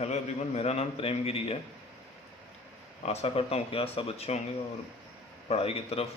Hello everyone, मेरा नाम प्रेम गिरी है। आशा करता हूँ कि आज सब अच्छे होंगे और पढ़ाई की तरफ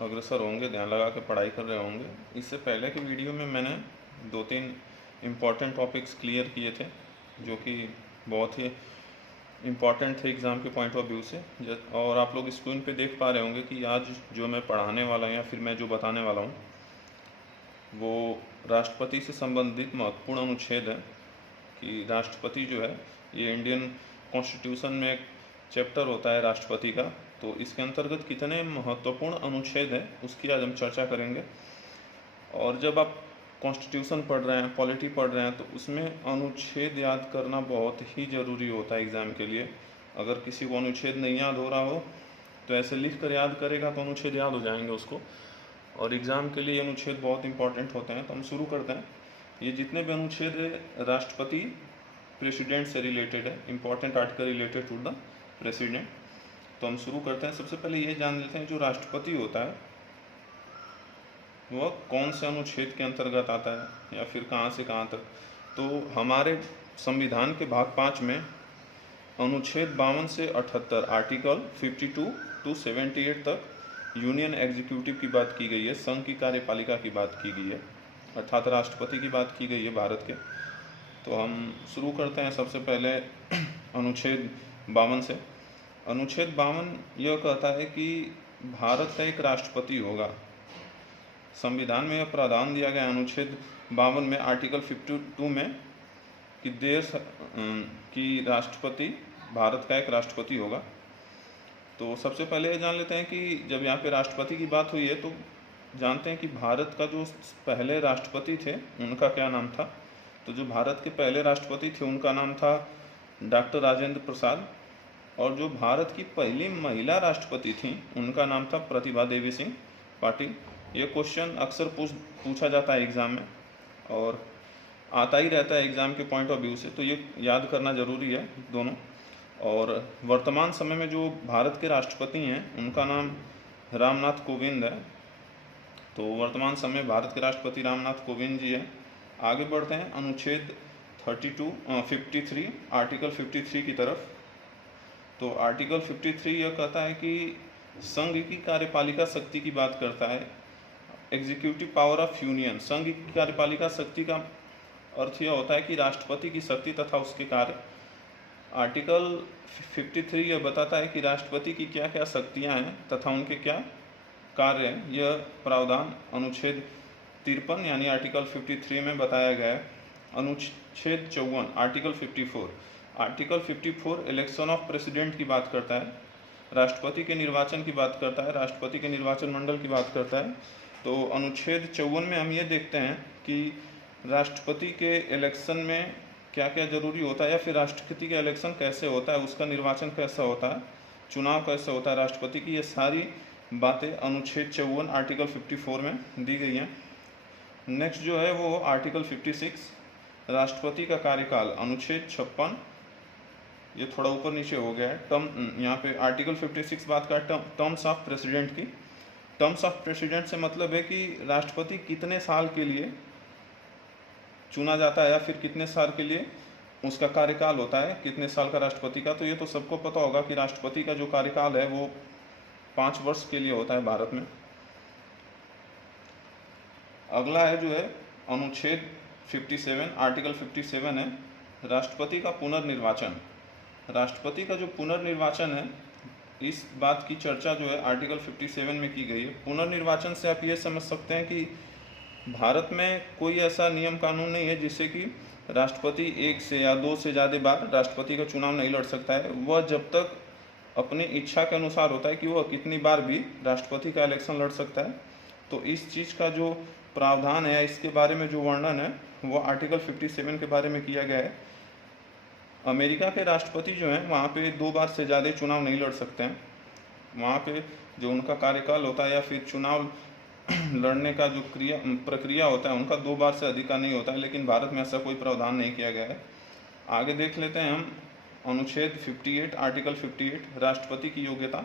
अग्रसर होंगे, ध्यान लगा के पढ़ाई कर रहे होंगे। इससे पहले की वीडियो में मैंने 2-3 इम्पॉर्टेंट टॉपिक्स क्लियर किए थे जो कि बहुत ही इम्पॉर्टेंट थे एग्ज़ाम के पॉइंट ऑफ व्यू से। और आप लोग स्क्रीन पे देख पा रहे होंगे कि आज जो मैं पढ़ाने वाला हूँ या फिर मैं जो बताने वाला हूँ वो राष्ट्रपति से संबंधित महत्वपूर्ण अनुच्छेद है कि राष्ट्रपति जो है ये इंडियन कॉन्स्टिट्यूशन में एक चैप्टर होता है राष्ट्रपति का। तो इसके अंतर्गत कितने महत्वपूर्ण अनुच्छेद हैं उसकी आज हम चर्चा करेंगे। और जब आप कॉन्स्टिट्यूशन पढ़ रहे हैं, पॉलिटी पढ़ रहे हैं, तो उसमें अनुच्छेद याद करना बहुत ही ज़रूरी होता है एग्ज़ाम के लिए। अगर किसी को अनुच्छेद नहीं याद हो रहा हो तो ऐसे लिख कर याद करेगा तो अनुच्छेद याद हो जाएंगे उसको। और एग्ज़ाम के लिए अनुच्छेद बहुत इंपॉर्टेंट होते हैं। तो हम शुरू करते हैं। ये जितने भी अनुच्छेद है राष्ट्रपति प्रेसिडेंट से रिलेटेड है, important article related to the president. तो हम शुरू करते हैं। सबसे पहले ये जान लेते हैं जो राष्ट्रपति होता है वह कौन से अनुच्छेद के अंतर्गत आता है या फिर कहाँ से कहाँ तक। तो हमारे संविधान के भाग 5 में अनुच्छेद 52 से 78, आर्टिकल 52 टू 78 तक यूनियन एग्जीक्यूटिव की बात की गई है, संघ की कार्यपालिका की बात की गई है, अर्थात राष्ट्रपति की बात की गई है भारत के। तो हम शुरू करते हैं सबसे पहले अनुच्छेद 52 से। अनुच्छेद 52 यह कहता है कि भारत का एक राष्ट्रपति होगा। संविधान में यह प्रावधान दिया गया अनुच्छेद 52 में, आर्टिकल 52 में, कि देश की राष्ट्रपति भारत का एक राष्ट्रपति होगा। तो सबसे पहले ये जान लेते हैं कि जब यहाँ पे राष्ट्रपति की बात हुई है तो जानते हैं कि भारत का जो पहले राष्ट्रपति थे उनका क्या नाम था। तो जो भारत के पहले राष्ट्रपति थे उनका नाम था डॉक्टर राजेंद्र प्रसाद, और जो भारत की पहली महिला राष्ट्रपति थी उनका नाम था प्रतिभा देवी सिंह पाटिल। ये क्वेश्चन अक्सर पूछा जाता है एग्ज़ाम में और आता ही रहता है एग्ज़ाम के पॉइंट ऑफ व्यू से, तो ये याद करना ज़रूरी है दोनों। और वर्तमान समय में जो भारत के राष्ट्रपति हैं उनका नाम रामनाथ कोविंद है। तो वर्तमान समय भारत के राष्ट्रपति रामनाथ कोविंद जी हैं। आगे बढ़ते हैं अनुच्छेद 53 आर्टिकल 53 की तरफ। तो आर्टिकल 53 यह कहता है कि संघ की कार्यपालिका शक्ति की बात करता है, एग्जीक्यूटिव पावर ऑफ यूनियन। संघ की कार्यपालिका शक्ति का अर्थ यह होता है कि राष्ट्रपति की शक्ति तथा उसके कार्य। आर्टिकल 53 यह बताता है कि राष्ट्रपति की क्या क्या शक्तियाँ हैं तथा उनके क्या कार्य हैं। यह प्रावधान अनुच्छेद 53 यानी आर्टिकल 53 में बताया गया है। अनुच्छेद 54 article 54, article 54 election of president की बात करता है, राष्ट्रपति के निर्वाचन की बात करता है, राष्ट्रपति के निर्वाचन मंडल की बात करता है। तो अनुच्छेद 54 में हम ये देखते हैं कि राष्ट्रपति के इलेक्शन में क्या क्या जरूरी होता है या फिर राष्ट्रपति का इलेक्शन कैसे होता है, उसका निर्वाचन कैसा होता है, चुनाव कैसे होता है राष्ट्रपति की, ये सारी बातें अनुच्छेद 54 आर्टिकल 54 में दी गई हैं। नेक्स्ट जो है वो आर्टिकल 56 राष्ट्रपति का कार्यकाल, अनुच्छेद 56, ये थोड़ा ऊपर नीचे हो गया है। यहाँ पे आर्टिकल 56 बात का टर्म्स ऑफ प्रेसिडेंट की। टर्म्स ऑफ प्रेसिडेंट से मतलब है कि राष्ट्रपति कितने साल के लिए चुना जाता है या फिर कितने साल के लिए उसका कार्यकाल होता है, कितने साल का राष्ट्रपति का। तो ये तो सबको पता होगा कि राष्ट्रपति का जो कार्यकाल है वो 5 वर्ष के लिए होता है भारत में। अगला है जो है अनुच्छेद 57 आर्टिकल 57 है राष्ट्रपति का पुनर्निर्वाचन। राष्ट्रपति का जो पुनर्निर्वाचन है इस बात की चर्चा जो है आर्टिकल 57 में की गई है। पुनर्निर्वाचन से आप ये समझ सकते हैं कि भारत में कोई ऐसा नियम कानून नहीं है जिससे कि राष्ट्रपति 1 से या 2 से ज़्यादा बार राष्ट्रपति का चुनाव नहीं लड़ सकता है। वह जब तक अपनी इच्छा के अनुसार होता है कि वह कितनी बार भी राष्ट्रपति का इलेक्शन लड़ सकता है। तो इस चीज़ का जो प्रावधान है, इसके बारे में जो वर्णन है वो आर्टिकल 57 के बारे में किया गया है। अमेरिका के राष्ट्रपति जो हैं वहाँ पे 2 बार से ज़्यादा चुनाव नहीं लड़ सकते हैं। वहाँ पे जो उनका कार्यकाल होता है या फिर चुनाव लड़ने का जो प्रक्रिया होता है उनका 2 बार से अधिक का नहीं होता है, लेकिन भारत में ऐसा कोई प्रावधान नहीं किया गया है। आगे देख लेते हैं हम अनुच्छेद 58 आर्टिकल 58 राष्ट्रपति की योग्यता।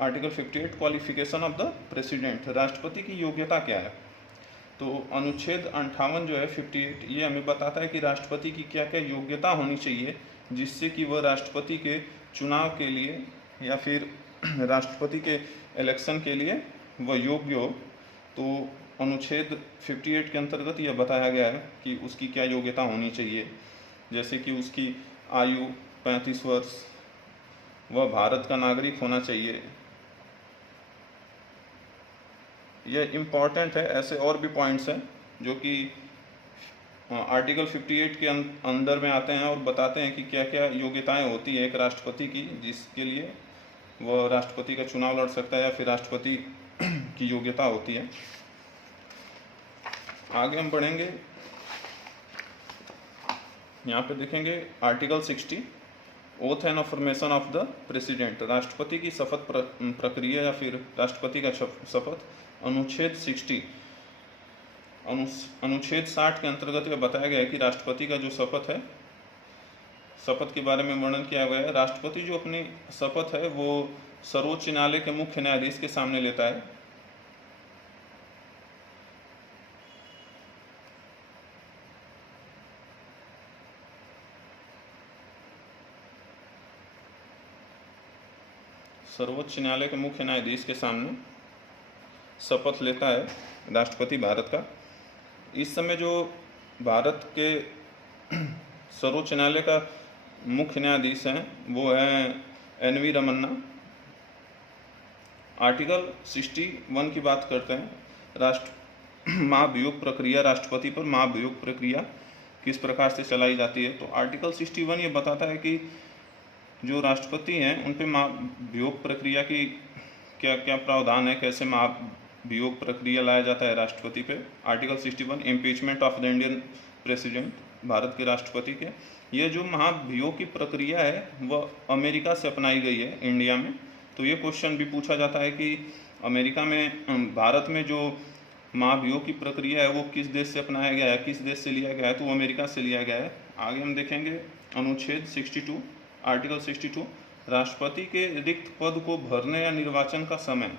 Article 58 qualification of the president, राष्ट्रपति की योग्यता क्या है। तो अनुच्छेद 58 जो है 58, ये हमें बताता है कि राष्ट्रपति की क्या क्या योग्यता होनी चाहिए जिससे कि वह राष्ट्रपति के चुनाव के लिए या फिर राष्ट्रपति के इलेक्शन के लिए वह योग्य हो। तो अनुच्छेद 58 के अंतर्गत यह बताया गया है कि उसकी क्या योग्यता होनी चाहिए, जैसे कि उसकी आयु 35 वर्ष, वह भारत का नागरिक होना चाहिए। यह इम्पॉर्टेंट है। ऐसे और भी पॉइंट्स हैं जो कि आर्टिकल 58 के अंदर में आते हैं और बताते हैं कि क्या क्या योग्यताएं होती है एक राष्ट्रपति की जिसके लिए वह राष्ट्रपति का चुनाव लड़ सकता है या फिर राष्ट्रपति की योग्यता होती है। आगे हम बढ़ेंगे, यहाँ पे देखेंगे article 60 oath and affirmation of the president, राष्ट्रपति की शपथ प्रक्रिया या फिर राष्ट्रपति का शपथ। अनुच्छेद 60 अनुच्छेद 60 के अंतर्गत यह बताया गया है कि राष्ट्रपति का जो शपथ है, शपथ के बारे में वर्णन किया गया है। राष्ट्रपति जो अपनी शपथ है वो सर्वोच्च न्यायालय के मुख्य न्यायाधीश के सामने लेता है। सर्वोच्च न्यायालय के मुख्य न्यायाधीश के सामने शपथ लेता है राष्ट्रपति भारत का। इस समय जो भारत के सर्वोच्च न्यायालय का मुख्य न्यायाधीश हैं वो हैं NV रमन्ना। आर्टिकल 61 की बात करते हैं, महाभियोग प्रक्रिया, राष्ट्रपति पर महाभियोग प्रक्रिया किस प्रकार से चलाई जाती है। तो आर्टिकल 61 ये बताता है कि जो राष्ट्रपति हैं उन पे महाभियोग प्रक्रिया की क्या क्या प्रावधान है, कैसे महाभियोग प्रक्रिया लाया जाता है राष्ट्रपति पे। Article 61 impeachment of the Indian president, Bharat के राष्ट्रपति के। ये जो महाभियोग की प्रक्रिया है वह अमेरिका से अपनाई गई है इंडिया में। तो ये क्वेश्चन भी पूछा जाता है कि अमेरिका में, भारत में जो महाभियोग की प्रक्रिया है वो किस देश से अपनाया गया है, किस देश से लिया गया है, तो अमेरिका से लिया गया है। आगे हम देखेंगे अनुच्छेद 62 आर्टिकल 62 राष्ट्रपति के रिक्त पद को भरने या निर्वाचन का समय।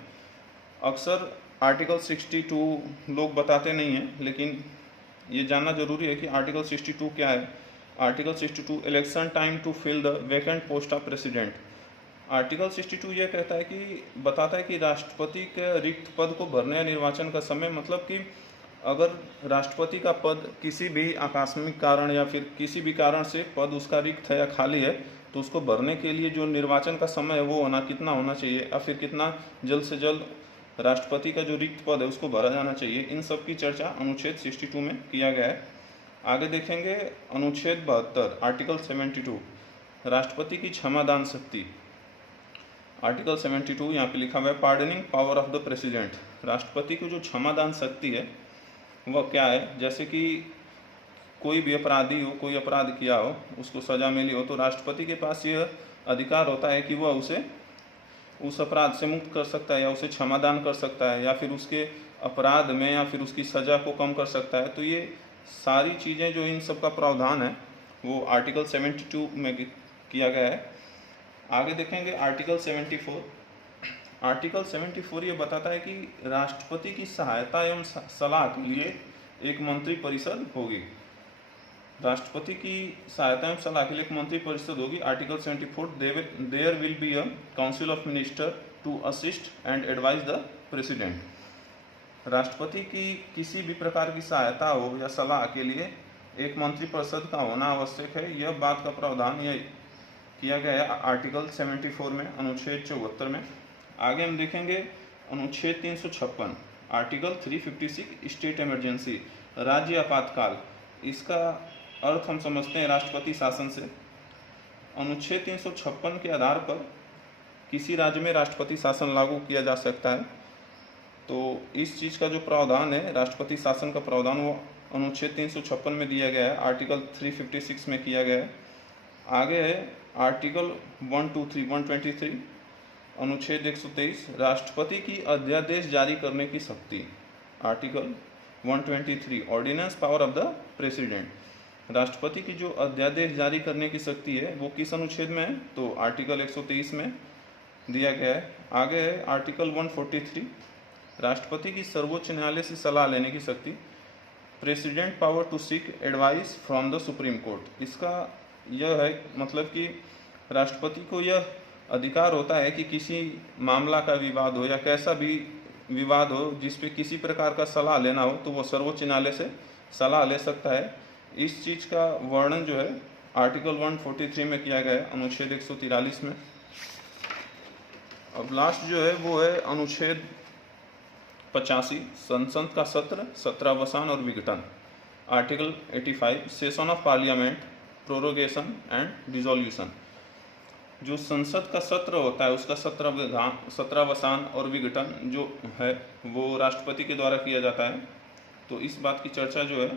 अक्सर आर्टिकल 62 लोग बताते नहीं हैं, लेकिन ये जानना जरूरी है कि आर्टिकल 62 क्या है। Article 62 election time to fill the vacant post of president. Article 62 ये कहता है कि बताता है कि राष्ट्रपति के रिक्त पद को भरने या निर्वाचन का समय, मतलब कि अगर राष्ट्रपति का पद किसी भी आकस्मिक कारण या फिर किसी भी कारण से पद उसका रिक्त है या खाली है तो उसको भरने के लिए जो निर्वाचन का समय है वो कितना होना चाहिए या फिर कितना जल्द से जल्द राष्ट्रपति का जो रिक्त पद है उसको भरा जाना चाहिए। इन सब की चर्चा अनुच्छेद 62 में किया गया है। आगे देखेंगे अनुच्छेद 72 आर्टिकल 72 राष्ट्रपति की क्षमादान शक्ति। आर्टिकल 72 यहाँ पे लिखा हुआ है pardoning power of the president. राष्ट्रपति की जो क्षमादान शक्ति है वह क्या है, जैसे कि कोई भी अपराधी हो, कोई अपराध किया हो, उसको सजा मिली हो, तो राष्ट्रपति के पास यह अधिकार होता है कि वह उसे उस अपराध से मुक्त कर सकता है या उसे क्षमादान कर सकता है या फिर उसके अपराध में या फिर उसकी सज़ा को कम कर सकता है। तो ये सारी चीज़ें जो इन सब का प्रावधान है वो आर्टिकल 72 में किया गया है। आगे देखेंगे आर्टिकल 74। आर्टिकल 74 ये बताता है कि राष्ट्रपति की सहायता एवं सलाह के लिए एक मंत्री परिषद होगी। राष्ट्रपति की सहायता एवं सलाह के लिए एक मंत्री परिषद होगी। Article 74 there will be a council of minister to assist and advise the president. राष्ट्रपति की किसी भी प्रकार की सहायता हो या सलाह के लिए एक मंत्री परिषद का होना आवश्यक है। यह बात का प्रावधान यह किया गया है आर्टिकल 74 में, अनुच्छेद 74 में। आगे हम देखेंगे अनुच्छेद 356 आर्टिकल 356 स्टेट इमरजेंसी, राज्य आपातकाल। इसका अर्थ हम समझते हैं राष्ट्रपति शासन से। अनुच्छेद 356 के आधार पर किसी राज्य में राष्ट्रपति शासन लागू किया जा सकता है। तो इस चीज़ का जो प्रावधान है राष्ट्रपति शासन का प्रावधान वो अनुच्छेद 356 में दिया गया है, आर्टिकल 356 में किया गया है। आगे है आर्टिकल 123 अनुच्छेद 123 राष्ट्रपति की अध्यादेश जारी करने की शक्ति। Article 123 ordinance power of the president. राष्ट्रपति की जो अध्यादेश जारी करने की शक्ति है वो किस अनुच्छेद में है, तो आर्टिकल 123 में दिया गया है। आगे है आर्टिकल 143 राष्ट्रपति की सर्वोच्च न्यायालय से सलाह लेने की शक्ति। President power to seek advice from the supreme court. इसका यह है मतलब कि राष्ट्रपति को यह अधिकार होता है कि किसी मामला का विवाद हो या कैसा भी विवाद हो जिस पे किसी प्रकार का सलाह लेना हो तो वो सर्वोच्च न्यायालय से सलाह ले सकता है। इस चीज़ का वर्णन जो है आर्टिकल 143 में किया गया है, अनुच्छेद 143 में। अब लास्ट जो है वो है अनुच्छेद 85, संसद का सत्र, सत्रावसान और विघटन। Article 85, session of parliament, prorogation and dissolution. जो संसद का सत्र होता है उसका सत्रावसान और विघटन जो है वो राष्ट्रपति के द्वारा किया जाता है। तो इस बात की चर्चा जो है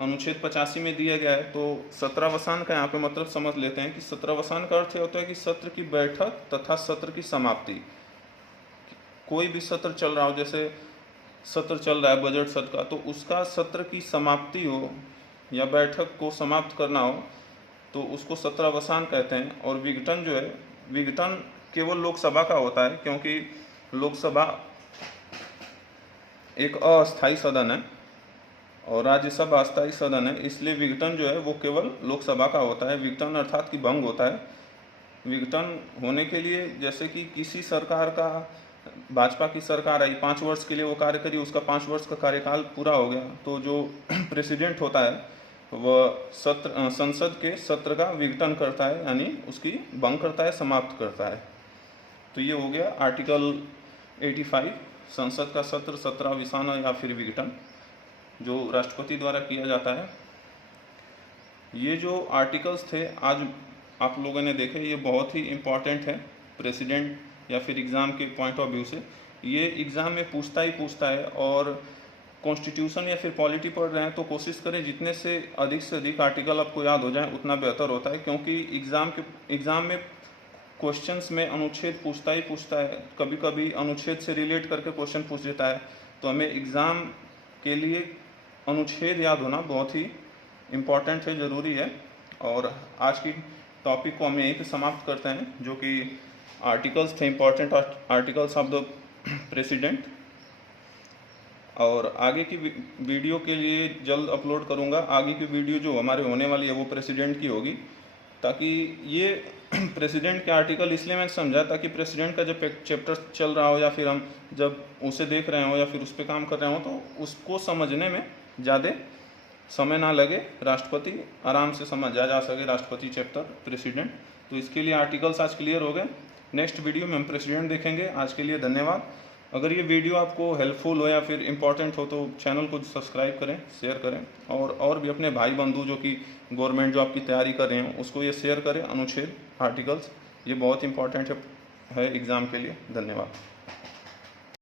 अनुच्छेद 85 में दिया गया है। तो सत्रावसान का यहाँ पे मतलब समझ लेते हैं कि सत्रावसान का अर्थ होता है कि सत्र की बैठक तथा सत्र की समाप्ति। कोई भी सत्र चल रहा हो, जैसे सत्र चल रहा है बजट सत्र का, तो उसका सत्र की समाप्ति हो या बैठक को समाप्त करना हो तो उसको सत्रावसान कहते हैं। और विघटन जो है, विघटन केवल लोकसभा का होता है क्योंकि लोकसभा एक अस्थायी सदन है और राज्यसभा अस्थायी सदन है, इसलिए विघटन जो है वो केवल लोकसभा का होता है। विघटन अर्थात कि भंग होता है। विघटन होने के लिए जैसे कि किसी सरकार का, भाजपा की सरकार आई 5 वर्ष के लिए वो कार्य करी, उसका 5 वर्ष का कार्यकाल पूरा हो गया तो जो प्रेसिडेंट होता है वह संसद के सत्र का विघटन करता है, यानी उसकी भंग करता है, समाप्त करता है। तो ये हो गया आर्टिकल 85, संसद का सत्र, सत्रावसान या फिर विघटन, जो राष्ट्रपति द्वारा किया जाता है। ये जो आर्टिकल्स थे आज आप लोगों ने देखे, ये बहुत ही इम्पॉर्टेंट है प्रेसिडेंट या फिर एग्ज़ाम के पॉइंट ऑफ व्यू से। ये एग्ज़ाम में पूछता है और कॉन्स्टिट्यूशन या फिर पॉलिटी पढ़ रहे हैं तो कोशिश करें जितने से अधिक आर्टिकल आपको याद हो जाए उतना बेहतर होता है, क्योंकि एग्ज़ाम में क्वेश्चंस में अनुच्छेद पूछता है, कभी कभी अनुच्छेद से रिलेट करके क्वेश्चन पूछ देता है। तो हमें एग्ज़ाम के लिए अनुच्छेद याद होना बहुत ही इम्पॉर्टेंट है, ज़रूरी है। और आज की टॉपिक को हम यहीं पे समाप्त करते हैं, जो कि आर्टिकल्स थे, important articles of the president. और आगे की वीडियो के लिए जल्द अपलोड करूंगा। आगे की वीडियो जो हमारे होने वाली है वो प्रेसिडेंट की होगी, ताकि ये प्रेसिडेंट के आर्टिकल इसलिए मैंने समझा ताकि प्रेसिडेंट का जब चैप्टर चल रहा हो या फिर हम जब उसे देख रहे हो या फिर उस पर काम कर रहे हो तो उसको समझने में ज़्यादा समय ना लगे, राष्ट्रपति आराम से समझा जा सके, राष्ट्रपति चैप्टर प्रेसिडेंट। तो इसके लिए आर्टिकल्स आज क्लियर हो गए। नेक्स्ट वीडियो में हम प्रेसिडेंट देखेंगे। आज के लिए धन्यवाद। अगर ये वीडियो आपको हेल्पफुल हो या फिर इम्पॉर्टेंट हो तो चैनल को सब्सक्राइब करें, शेयर करें और भी अपने भाई बंधु जो कि गवर्नमेंट जॉब की तैयारी कर रहे हैं उसको ये शेयर करें। अनुच्छेद, आर्टिकल्स, ये बहुत इंपॉर्टेंट है एग्ज़ाम के लिए। धन्यवाद।